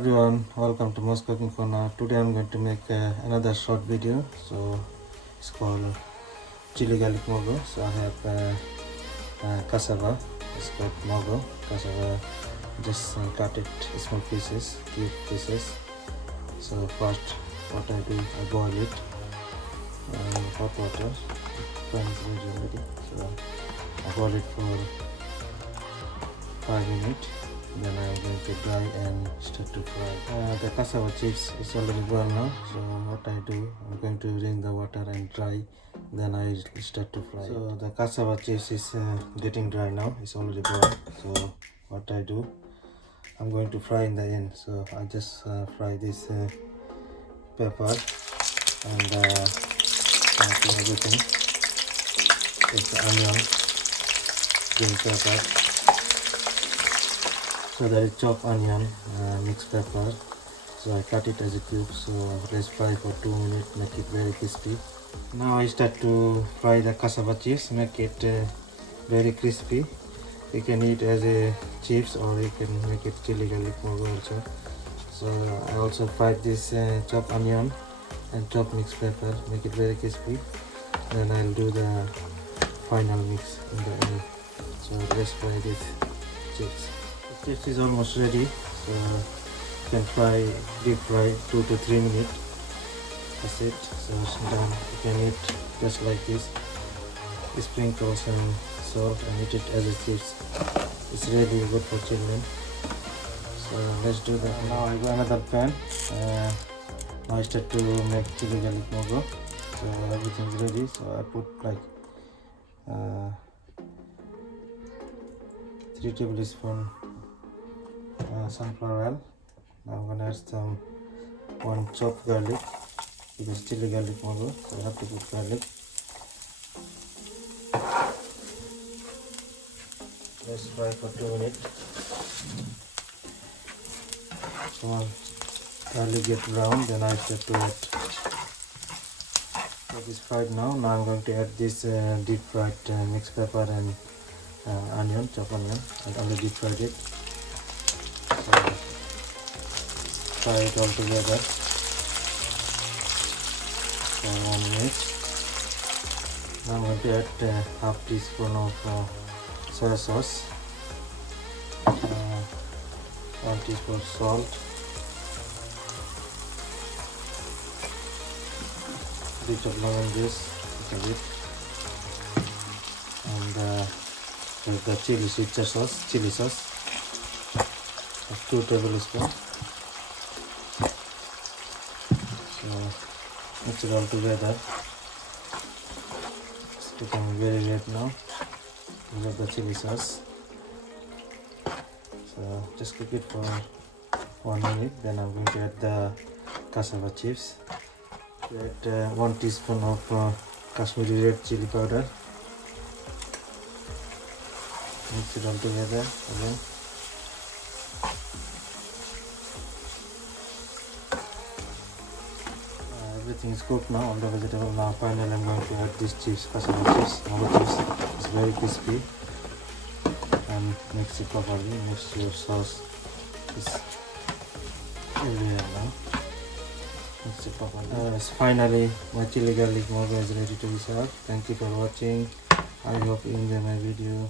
everyone, welcome to Most Cooking for Now. Today I'm going to make another short video. So it's called chili garlic mogo. So I have cassava. It's called mogo cassava. Just cut it small pieces, cube pieces. So first, what I do, I boil it. Hot water. Pan is ready already. So I boil it for 5 minutes. Then I'm going to dry and start to fry. The cassava chips is already boiled now. So what I do, I'm going to rinse the water and dry. Then I start to fry. So the cassava chips is getting dry now. It's already boiled. So what I do, I'm going to fry in the end. So I just fry this pepper and everything. It's onion, green pepper. So there is chopped onion, mixed pepper. So I cut it as a cube. So let's fry for 2 minutes, make it very crispy. Now I start to fry the cassava chips, make it very crispy. You can eat as a chips or you can make it chili garlic mogo also. So I also fried this chopped onion and chopped mixed pepper, make it very crispy. Then I'll do the final mix in the end. So let's fry these chips. The chips is almost ready, so you can deep fry 2 to 3 minutes. That's it. So it's done. You can eat just like this. Sprinkle some salt and eat it as a chips. It's really good for children. So let's do that. Now I got another pan. Now I start to make chili garlic mogo. So everything's ready. So I put like 3 tablespoons sunflower oil. Now I'm gonna add some 1 chopped garlic because chili garlic mogo, so I have to put garlic. Let's fry for 2 minutes. So when garlic get brown, then I start to add. So this fried now. Now I'm going to add this deep fried mixed pepper and onion, chopped onion. I already deep fried it. So fry it all together for 1 minute. Now I'm going to add half teaspoon of soy sauce, 1 teaspoon salt, bit of lemon juice, a bit, and the chili sauce, 2 tablespoons. So mix it all together. It's becoming very red now because of the chili sauce. So just cook it for 1 minute. Then I'm going to add the cassava chips. Add 1 teaspoon of Kashmiri red chili powder. Mix it all together again. Everything is cooked now, all the vegetable. Now finally I'm going to add these chips, cassava chips, mogo chips. It's very crispy. And mix it properly. Mix your sauce is everywhere now. Mix it properly. Finally my chili garlic mogo is ready to be served. Thank you for watching. I hope you enjoy my video.